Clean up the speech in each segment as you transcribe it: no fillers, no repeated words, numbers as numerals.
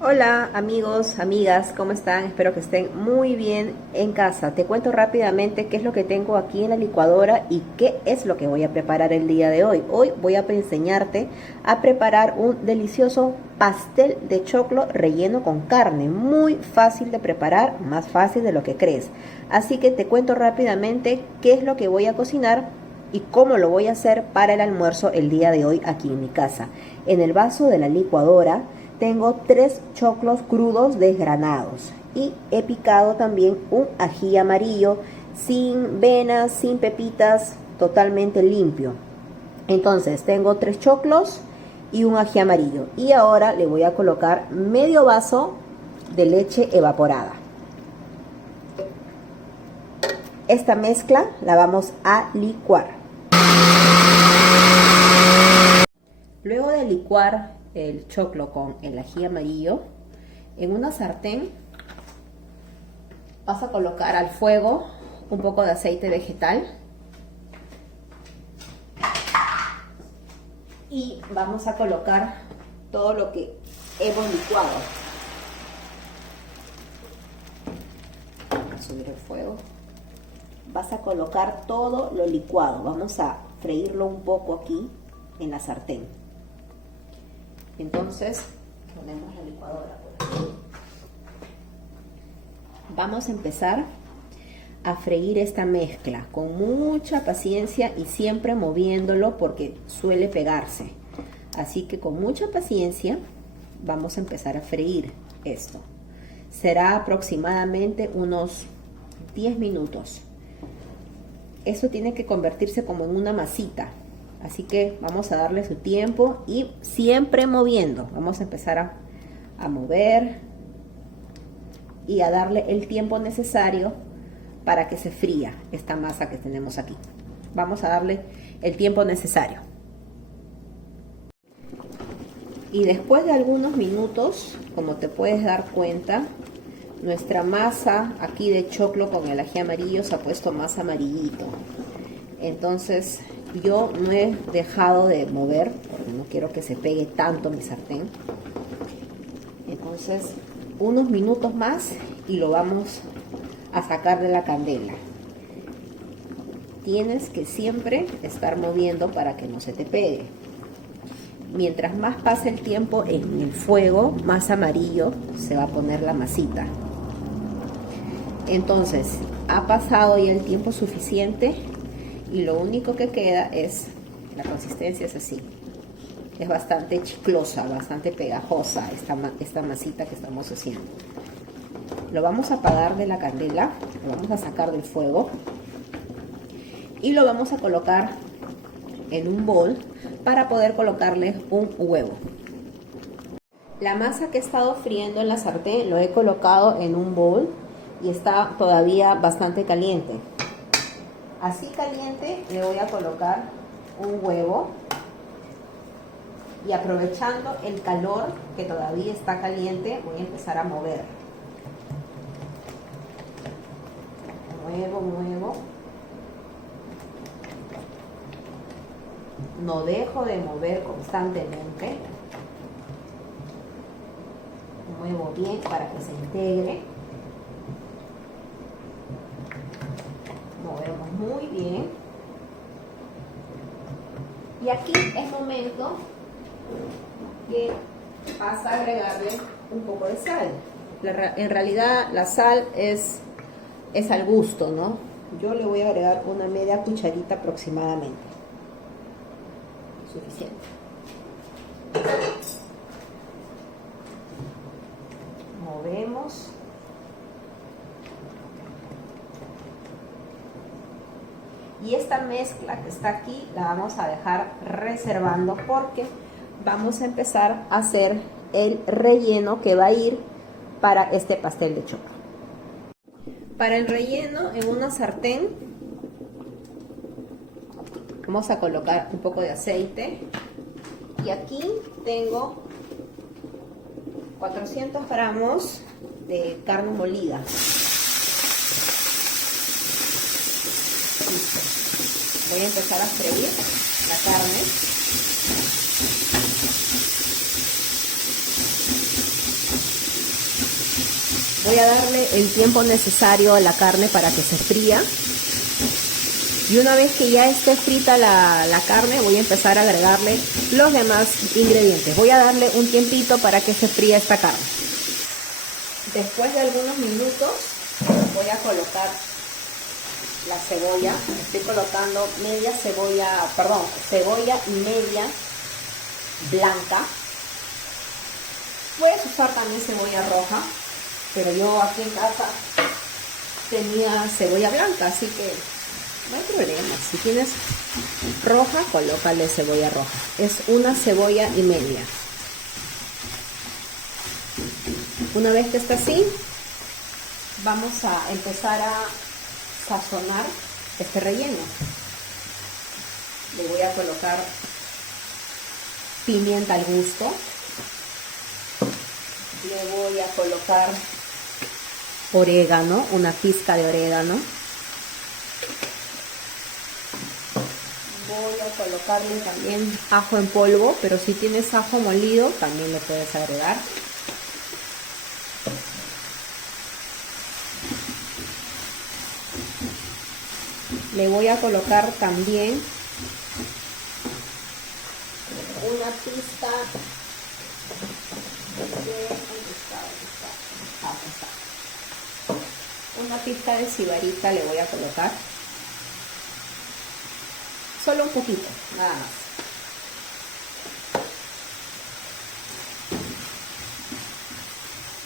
Hola amigos, amigas, ¿cómo están? Espero que estén muy bien en casa. Te cuento rápidamente qué es lo que tengo aquí en la licuadora y qué es lo que voy a preparar el día de hoy. Hoy voy a enseñarte a preparar un delicioso pastel de choclo relleno con carne. Muy fácil de preparar, más fácil de lo que crees. Así que te cuento rápidamente qué es lo que voy a cocinar y cómo lo voy a hacer para el almuerzo el día de hoy aquí en mi casa. En el vaso de la licuadora tengo 3 choclos crudos desgranados y he picado también un ají amarillo sin venas, sin pepitas, totalmente limpio. Entonces tengo 3 choclos y un ají amarillo y ahora le voy a colocar medio vaso de leche evaporada. Esta mezcla la vamos a licuar. Luego de licuar el choclo con el ají amarillo, en una sartén vas a colocar al fuego un poco de aceite vegetal y vamos a colocar todo lo que hemos licuado. Vamos a subir el fuego. Vas a colocar todo lo licuado. Vamos a freírlo un poco aquí en la sartén. Entonces ponemos la licuadora por aquí. Vamos a empezar a freír esta mezcla con mucha paciencia y siempre moviéndolo porque suele pegarse. Así que con mucha paciencia vamos a empezar a freír esto. Será aproximadamente unos 10 minutos. Eso tiene que convertirse como en una masita. Así que vamos a darle su tiempo y siempre moviendo. Vamos a empezar a mover y a darle el tiempo necesario para que se fría esta masa que tenemos aquí. Vamos a darle el tiempo necesario. Y después de algunos minutos, como te puedes dar cuenta, nuestra masa aquí de choclo con el ají amarillo se ha puesto más amarillito. Entonces yo no he dejado de mover porque no quiero que se pegue tanto mi sartén. Entonces unos minutos más y lo vamos a sacar de la candela. Tienes que siempre estar moviendo para que no se te pegue. Mientras más pase el tiempo en el fuego, más amarillo se va a poner la masita. Entonces ha pasado ya el tiempo suficiente y lo único que queda es, la consistencia es así, es bastante chiclosa, bastante pegajosa esta masita que estamos haciendo. Lo vamos a apagar de la candela, lo vamos a sacar del fuego y lo vamos a colocar en un bol para poder colocarle un huevo. La masa que he estado friendo en la sartén lo he colocado en un bol y está todavía bastante caliente. Así caliente le voy a colocar un huevo y aprovechando el calor que todavía está caliente voy a empezar a mover. Muevo. No dejo de mover constantemente. Muevo bien para que se integre. Movemos muy bien. Y aquí es momento que vas a agregarle un poco de sal. En realidad la sal es al gusto, ¿no? Yo le voy a agregar una media cucharita aproximadamente. Suficiente. Movemos. Y esta mezcla que está aquí la vamos a dejar reservando porque vamos a empezar a hacer el relleno que va a ir para este pastel de choclo. Para el relleno, en una sartén vamos a colocar un poco de aceite y aquí tengo 400 gramos de carne molida. Listo. Voy a empezar a freír la carne. Voy a darle el tiempo necesario a la carne para que se fría. Y una vez que ya esté frita la carne, voy a empezar a agregarle los demás ingredientes. Voy a darle un tiempito para que se fría esta carne. Después de algunos minutos, voy a colocar la cebolla. Estoy colocando cebolla y media blanca. Puedes usar también cebolla roja, pero yo aquí en casa tenía cebolla blanca, así que no hay problema. Si tienes roja, colócale cebolla roja. Es una cebolla y media. Una vez que está así, vamos a empezar a sazonar este relleno. Le voy a colocar pimienta al gusto. Le voy a colocar orégano, una pizca de orégano. Voy a colocarle también ajo en polvo, pero si tienes ajo molido también lo puedes agregar. Le voy a colocar también una pizca de sibarita le voy a colocar. Solo un poquito, nada más.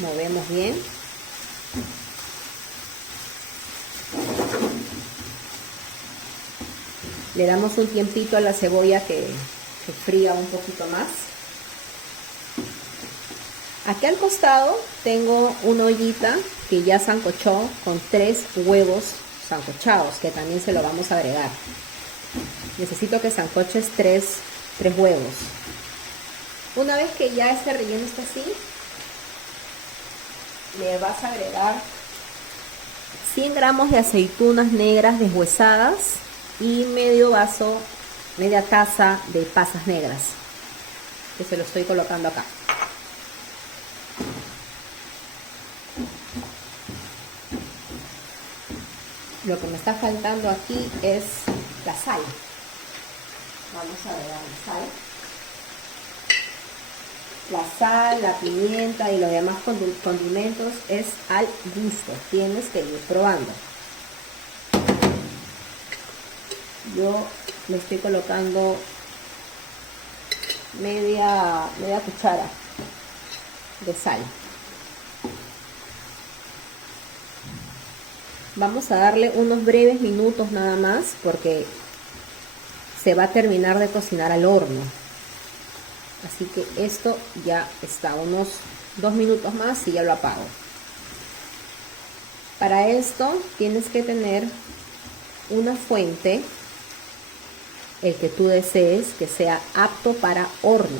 Movemos bien. Le damos un tiempito a la cebolla que fría un poquito más. Aquí al costado tengo una ollita que ya sancochó con 3 huevos sancochados, que también se lo vamos a agregar. Necesito que sancoches 3 huevos. Una vez que ya este relleno está así, le vas a agregar 100 gramos de aceitunas negras deshuesadas y media taza de pasas negras, que se lo estoy colocando acá. Lo que me está faltando aquí es la sal. Vamos a agregar la sal. La sal, la pimienta y los demás condimentos es al gusto. Tienes que ir probando. Yo le estoy colocando media cuchara de sal. Vamos a darle unos breves minutos nada más porque se va a terminar de cocinar al horno. Así que esto ya está, unos 2 minutos más y ya lo apago. Para esto tienes que tener una fuente, el que tú desees, que sea apto para horno.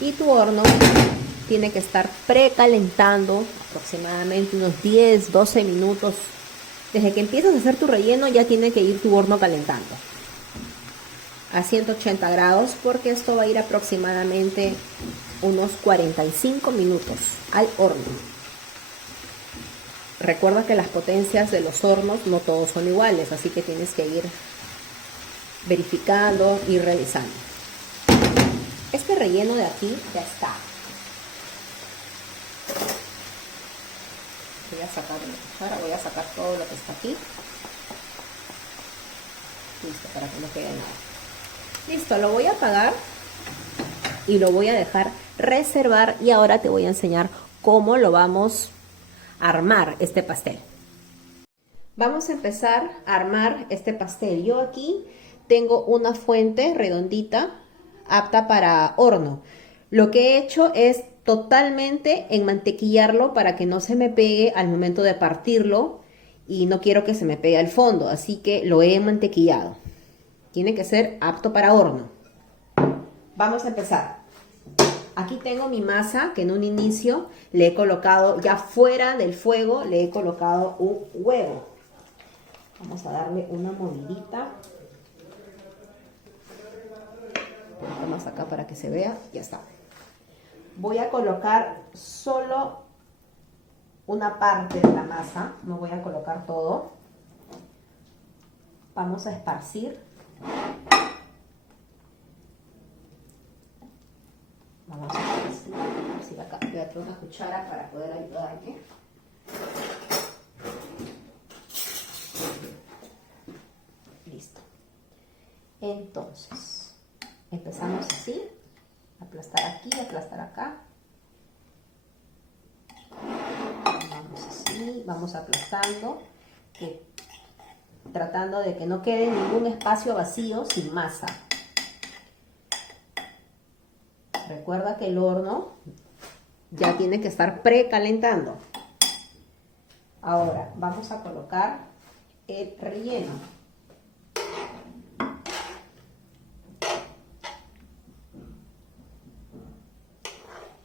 Y tu horno tiene que estar precalentando aproximadamente unos 10-12 minutos. Desde que empiezas a hacer tu relleno ya tiene que ir tu horno calentando a 180 grados, porque esto va a ir aproximadamente unos 45 minutos al horno. Recuerda que las potencias de los hornos no todos son iguales, así que tienes que ir verificando y revisando. Este relleno de aquí ya está. Voy a sacar la cuchara, voy a sacar todo lo que está aquí. Listo, para que no quede nada. Listo, lo voy a apagar y lo voy a dejar reservar, y ahora te voy a enseñar cómo lo vamos a armar este pastel. Vamos a empezar a armar este pastel. Yo aquí tengo una fuente redondita apta para horno. Lo que he hecho es totalmente enmantequillarlo para que no se me pegue al momento de partirlo, y no quiero que se me pegue al fondo, así que lo he mantequillado. Tiene que ser apto para horno. Vamos a empezar. Aquí tengo mi masa, que en un inicio le he colocado, ya fuera del fuego, le he colocado un huevo. Vamos a darle una movidita. Un poco más acá para que se vea. Ya está. Voy a colocar solo una parte de la masa, no voy a colocar todo. Vamos a esparcir. Vamos a esparcir acá. Voy a traer una cuchara para poder ayudarme. Listo. Entonces, empezamos así. Aplastar aquí, aplastar acá. Vamos así, vamos aplastando, tratando de que no quede ningún espacio vacío sin masa. Recuerda que el horno ya tiene que estar precalentando. Ahora vamos a colocar el relleno.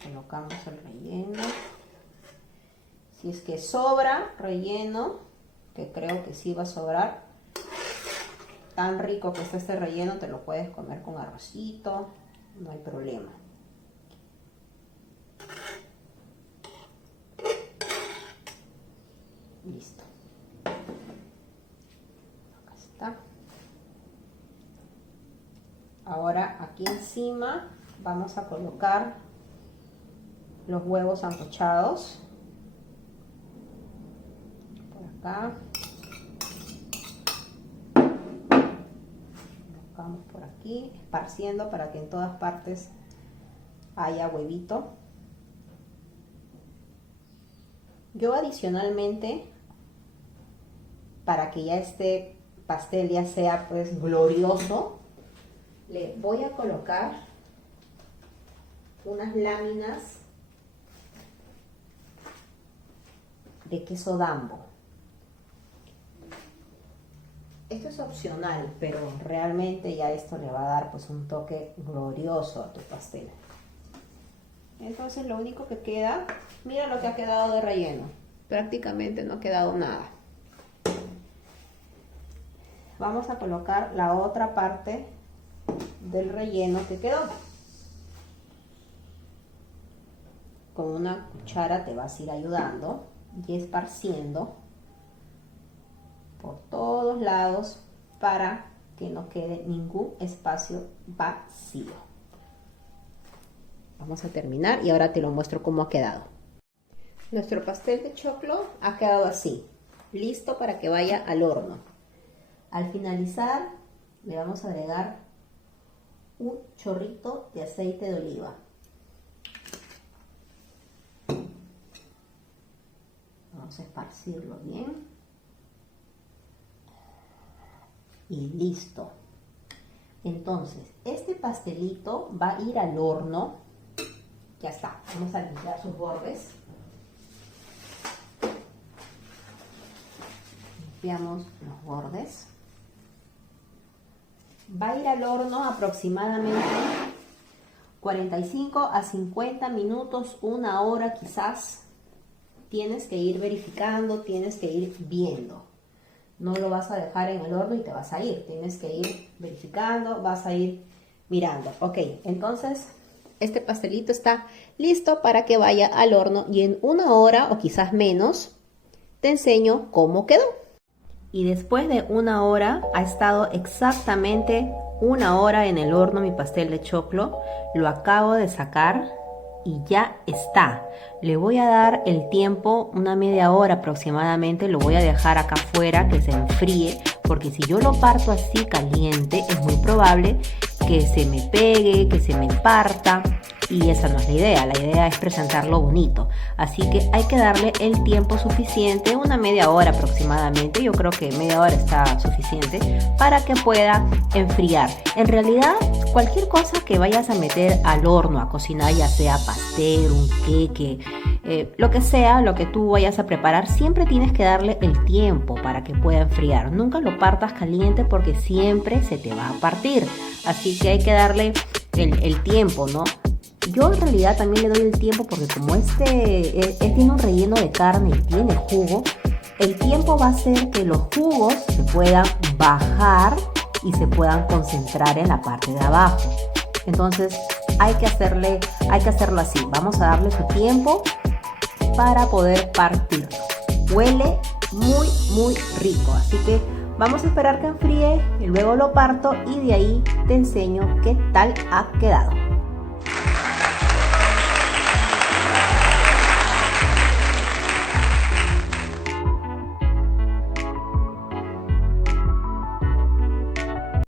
Colocamos el relleno. Si es que sobra relleno, que creo que sí va a sobrar, tan rico que está este relleno, te lo puedes comer con arrocito, no hay problema. Listo. Acá está. Ahora aquí encima vamos a colocar los huevos sancochados. Por acá. Colocamos por aquí, esparciendo para que en todas partes haya huevito. Yo adicionalmente, para que ya este pastel ya sea pues glorioso, le voy a colocar unas láminas de queso Dambo. Esto es opcional, pero realmente ya esto le va a dar pues un toque glorioso a tu pastel. Entonces lo único que queda, mira lo que ha quedado de relleno. Prácticamente no ha quedado nada. Vamos a colocar la otra parte del relleno que quedó. Con una cuchara te vas a ir ayudando y esparciendo por todos lados para que no quede ningún espacio vacío. Vamos a terminar y ahora te lo muestro cómo ha quedado. Nuestro pastel de choclo ha quedado así, listo para que vaya al horno. Al finalizar le vamos a agregar un chorrito de aceite de oliva. Vamos a esparcirlo bien. Y listo. Entonces, este pastelito va a ir al horno. Ya está. Vamos a limpiar sus bordes. Limpiamos los bordes. Va a ir al horno aproximadamente 45 a 50 minutos, una hora quizás. Tienes que ir verificando, tienes que ir viendo. No lo vas a dejar en el horno y te vas a ir. Tienes que ir verificando, vas a ir mirando. Ok, entonces este pastelito está listo para que vaya al horno y en una hora o quizás menos te enseño cómo quedó. Y después de una hora, ha estado exactamente una hora en el horno mi pastel de choclo. Lo acabo de sacar y ya está. Le voy a dar el tiempo, una media hora aproximadamente. Lo voy a dejar acá afuera que se enfríe, porque si yo lo parto así caliente, es muy probable que se me pegue, que se me parta. Y esa no es la idea. La idea es presentarlo bonito. Así que hay que darle el tiempo suficiente, una media hora aproximadamente. Yo creo que media hora está suficiente para que pueda enfriar. En realidad, cualquier cosa que vayas a meter al horno a cocinar, ya sea pastel, un queque, lo que sea, lo que tú vayas a preparar, siempre tienes que darle el tiempo para que pueda enfriar. Nunca lo partas caliente porque siempre se te va a partir. Así que hay que darle el tiempo, ¿no? Yo en realidad también le doy el tiempo porque como tiene un relleno de carne y tiene jugo, el tiempo va a hacer que los jugos se puedan bajar y se puedan concentrar en la parte de abajo. Entonces hay que hacerlo así. Vamos a darle su tiempo para poder partirlo. Huele muy rico, así que vamos a esperar que enfríe y luego lo parto y de ahí te enseño qué tal ha quedado.